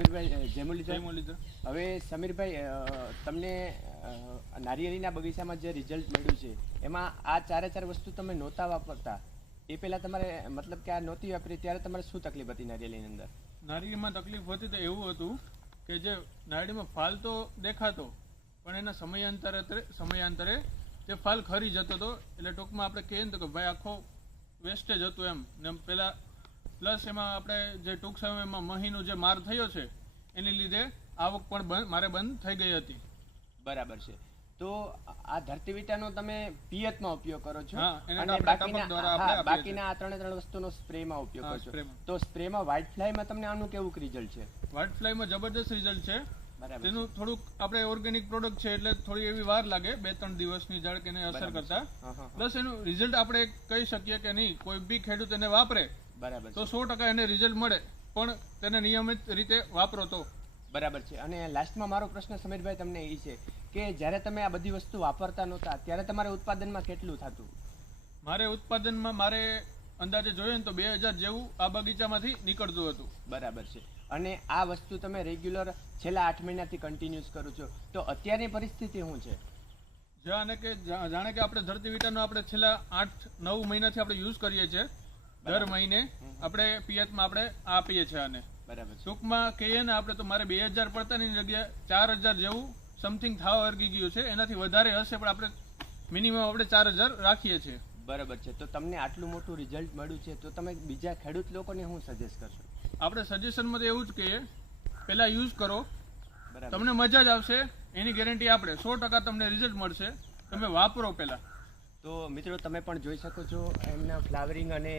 સમીરભાઈ જય મુરલીધર. હવે સમીરભાઈ, તમને નારિયેળીના બગીચામાં જે રિઝલ્ટ મળ્યું છે એમાં આ ચારે વસ્તુ તમે નહોતા વાપરતા, એ પહેલા તમારે મતલબ કે આ નહોતી વાપરી ત્યારે તમારે શું તકલીફ હતી નારિયેળીની અંદર? નારિયેળીમાં તકલીફ હતી તો એવું હતું કે જે નારિયેળીમાં ફાલ તો દેખાતો પણ એના સમયાંતરે તે ફાલ ખરી જતો હતો. એટલે ટૂંકમાં આપણે કહીએ ને તો કે ભાઈ આખો વેસ્ટેજ હતું એમ. ને પેલા પ્લસ એમાં આપણે જે ટૂંક સમયમાં મહીનો જે માર થયો છે એની લીધે આવક પણ મારે બંધ થઈ ગઈ હતી. બરાબર છે. તો આ ધરતી વિટાનો તમે પિયતમાં ઉપયોગ કરો છો અને બાકીના આ ત્રણ વસ્તુનો સ્પ્રેમાં ઉપયોગ કરો છો. તો સ્પ્રેમાં વ્હાઇટ ફ્લાયમાં તમને આનું કેવું રિઝલ્ટ છે? વ્હાઇટ ફ્લાયમાં જબરદસ્ત રિઝલ્ટ છે. તેનું થોડુંક આપણે ઓર્ગેનિક પ્રોડક્ટ છે એટલે થોડી એવી વાર લાગે 2-3 દિવસની ઝાડકીને અસર કરતા. પ્લસ એનું રિઝલ્ટ આપણે કહી શકીએ કે નહીં, કોઈ બી ખેડૂત એને વાપરે બરાબર તો 100% એને રિઝલ્ટ મળે, પણ તેને નિયમિત રીતે વાપરો તો. બરાબર છે. અને લાસ્ટમાં મારો પ્રશ્ન સમીરભાઈ તમને એ છે કે જ્યારે તમે આ બધી વસ્તુ વાપરતા નહોતા ત્યારે તમારે ઉત્પાદનમાં કેટલું થતું? મારે ઉત્પાદનમાં મારે અંદાજે જોઈએ ને તો 2000 જેવું આ બગીચામાંથી નીકળતું હતું. બરાબર છે. અને આ વસ્તુ તમે રેગ્યુલર છેલ્લા 8 મહિનાથી કન્ટિન્યુઅસ કરો છો, તો અત્યારની પરિસ્થિતિ શું છે? જાણે કે આપણે ધરતી વિટાનો આપણે છેલ્લા 8-9 મહિનાથી આપણે યુઝ કરીએ છીએ. દર મહિને આપણે પિયતમાં આપણે આપીએ છીએ આને. બરાબર. ટૂંકમાં કહીએ ને આપણે તો મારે 2000 પડતાની જગ્યાએ 4000 જેવું સમથિંગ થવા વર્ગી ગયું છે. એનાથી વધારે હશે પણ આપણે મિનિમમ આપણે 4000 રાખીએ છીએ. બરાબર છે. તો તમને આટલું મોટું રિઝલ્ટ મળ્યું છે તો તમે બીજા ખેડૂત લોકોને શું સજેસ્ટ કરશો? આપણે સજેશનમાં તો એવું જ કહીએ, પહેલા યુઝ કરો, તમને મજા જ આવશે, એની ગેરંટી આપણે 100% તમને રિઝલ્ટ મળશે. તમે વાપરો પહેલા. તો મિત્રો તમે પણ જોઈ શકો છો એમના ફ્લાવરિંગ અને